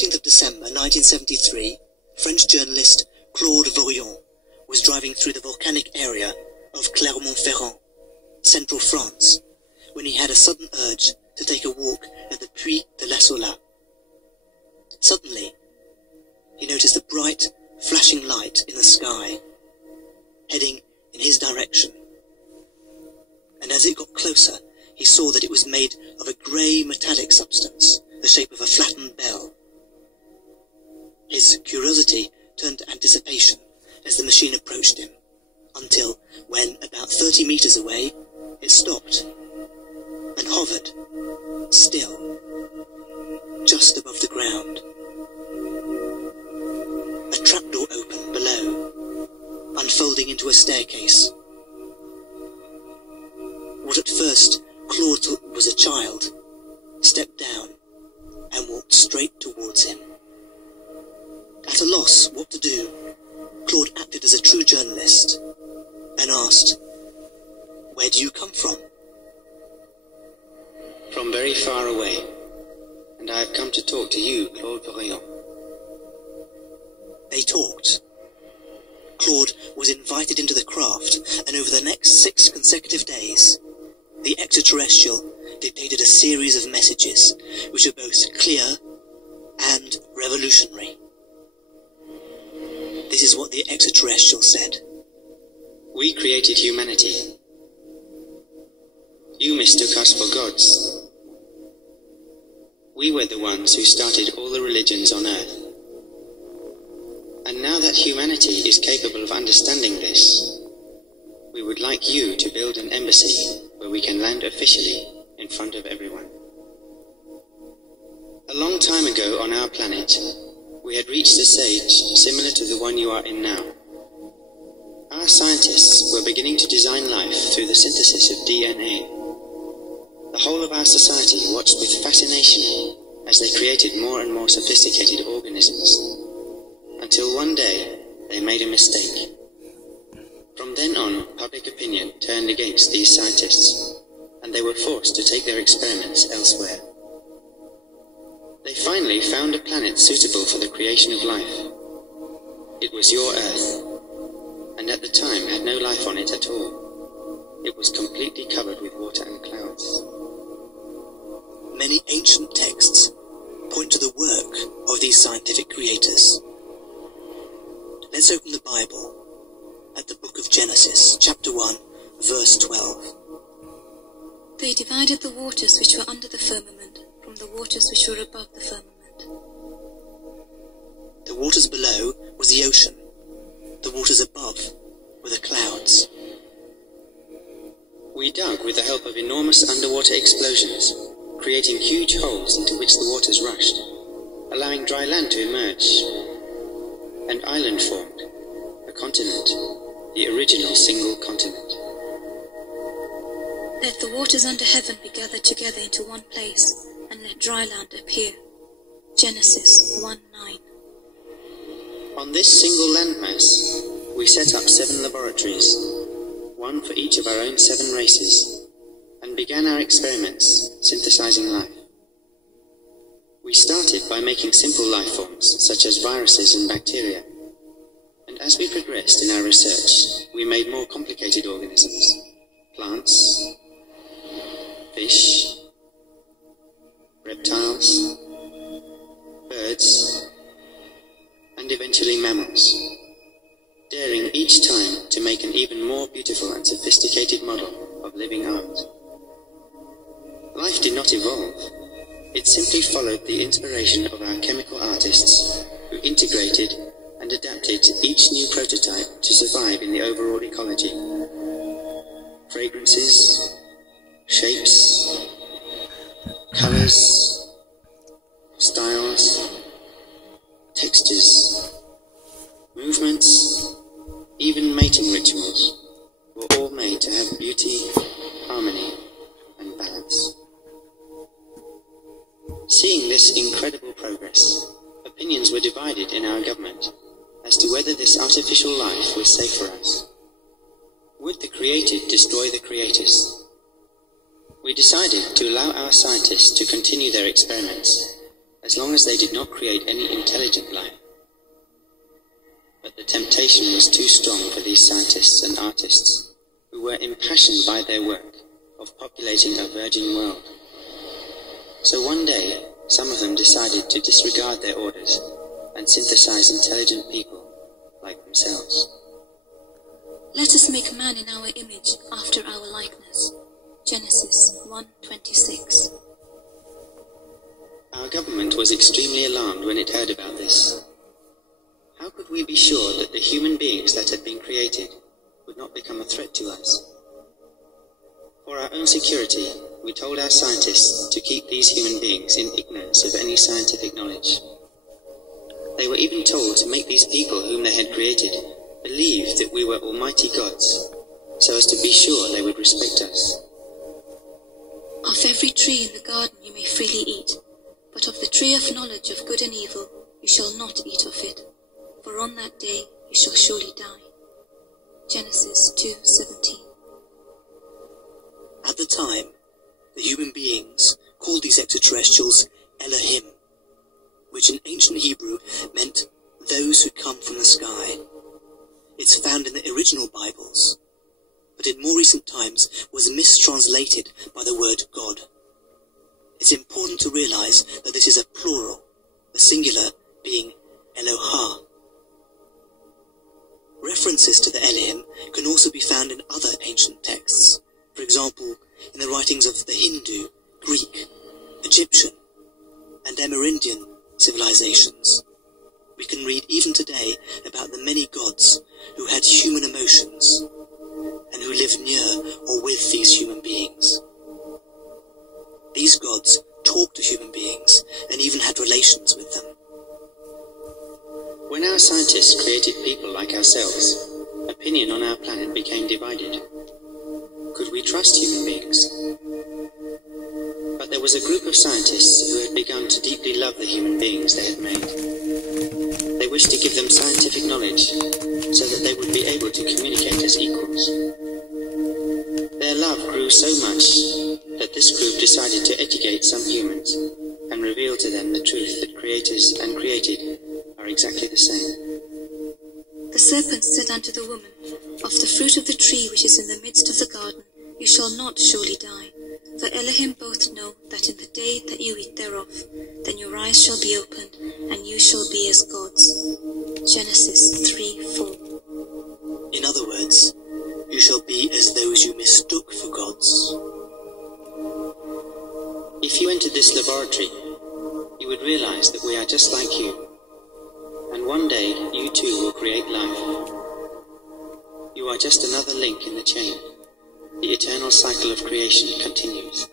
13th of December 1973, French journalist Claude Vorilhon was driving through the volcanic area of Clermont-Ferrand, central France, when he had a sudden urge to take a walk at the Puy de la Sola. Suddenly, he noticed a bright, flashing light in the sky, heading in his direction. And as it got closer, he saw that it was made of a grey metallic substance, the shape of a flattened bell. His curiosity turned to anticipation as the machine approached him, until, when about 30 meters away, it stopped and hovered, still, just above the ground. A trapdoor opened below, unfolding into a staircase. What at first Claude thought was a child stepped down and walked straight towards him. At a loss what to do, Claude acted as a true journalist and asked, "Where do you come from?" "From very far away, and I have come to talk to you, Claude Vorilhon." They talked. Claude was invited into the craft, and over the next 6 consecutive days, the extraterrestrial dictated a series of messages which were both clear and revolutionary. This is what the extraterrestrial said. "We created humanity. You mistook us for gods. We were the ones who started all the religions on Earth. And now that humanity is capable of understanding this, we would like you to build an embassy where we can land officially in front of everyone. A long time ago on our planet, we had reached a stage similar to the one you are in now. Our scientists were beginning to design life through the synthesis of DNA. The whole of our society watched with fascination as they created more and more sophisticated organisms, until one day they made a mistake. From then on, public opinion turned against these scientists, and they were forced to take their experiments elsewhere. They finally found a planet suitable for the creation of life. It was your Earth, and at the time had no life on it at all. It was completely covered with water and clouds. Many ancient texts point to the work of these scientific creators. Let's open the Bible at the book of Genesis, chapter 1, verse 12. They divided the waters which were under the firmament from the waters which were above the firmament. The waters below was the ocean. The waters above were the clouds. We dug with the help of enormous underwater explosions, creating huge holes into which the waters rushed, allowing dry land to emerge. An island formed, a continent, the original single continent. Let the waters under heaven be gathered together into one place, and let dry land appear. Genesis 1:9. On this single landmass, we set up 7 laboratories, one for each of our own 7 races, and began our experiments, synthesizing life. We started by making simple life forms, such as viruses and bacteria, and as we progressed in our research, we made more complicated organisms, plants, fish, reptiles, birds, and eventually mammals, daring each time to make an even more beautiful and sophisticated model of living art. Life did not evolve. It simply followed the inspiration of our chemical artists, who integrated and adapted each new prototype to survive in the overall ecology. Fragrances, shapes, colors, styles, textures, movements, even mating rituals were all made to have beauty, harmony, and balance. Seeing this incredible progress, opinions were divided in our government as to whether this artificial life was safe for us. Would the created destroy the creators? We decided to allow our scientists to continue their experiments, as as long as they did not create any intelligent life. But the temptation was too strong for these scientists and artists, who were impassioned by their work of populating a virgin world. So one day, some of them decided to disregard their orders and synthesize intelligent people like themselves. Let us make man in our image, after our likeness. Genesis 1:26. Our government was extremely alarmed when it heard about this. How could we be sure that the human beings that had been created would not become a threat to us? For our own security, we told our scientists to keep these human beings in ignorance of any scientific knowledge. They were even told to make these people whom they had created believe that we were almighty gods, so as to be sure they would respect us. Of every tree in the garden you may freely eat, but of the tree of knowledge of good and evil you shall not eat of it, for on that day you shall surely die. Genesis 2:17. At the time, the human beings called these extraterrestrials Elohim, which in ancient Hebrew meant those who come from the sky. It's found in the original Bibles, but in more recent times was mistranslated by the word God. It's important to realize that this is a plural, the singular being Elohah. References to the Elohim can also be found in other ancient texts, for example, in the writings of the Hindu, Greek, Egyptian, and Amerindian civilizations. We can read even today about the many gods who had human emotions and who lived near or with these human beings. These gods talked to human beings and even had relations with them. When our scientists created people like ourselves, opinion on our planet became divided. Could we trust human beings? But there was a group of scientists who had begun to deeply love the human beings they had made. They wished to give them scientific knowledge so that they would be able to communicate as equals. Their love grew so much that this group decided to educate some humans and reveal to them the truth that creators and created are exactly the same. The serpent said unto the woman, Of the fruit of the tree which is in the midst of the garden you shall not surely die. For Elohim both know that in the day that you eat thereof, then your eyes shall be opened, and you shall be as gods. Genesis 3:4. In other words, you shall be as those you mistook for gods. If you entered this laboratory, you would realize that we are just like you, and one day you too will create life. You are just another link in the chain. The eternal cycle of creation continues.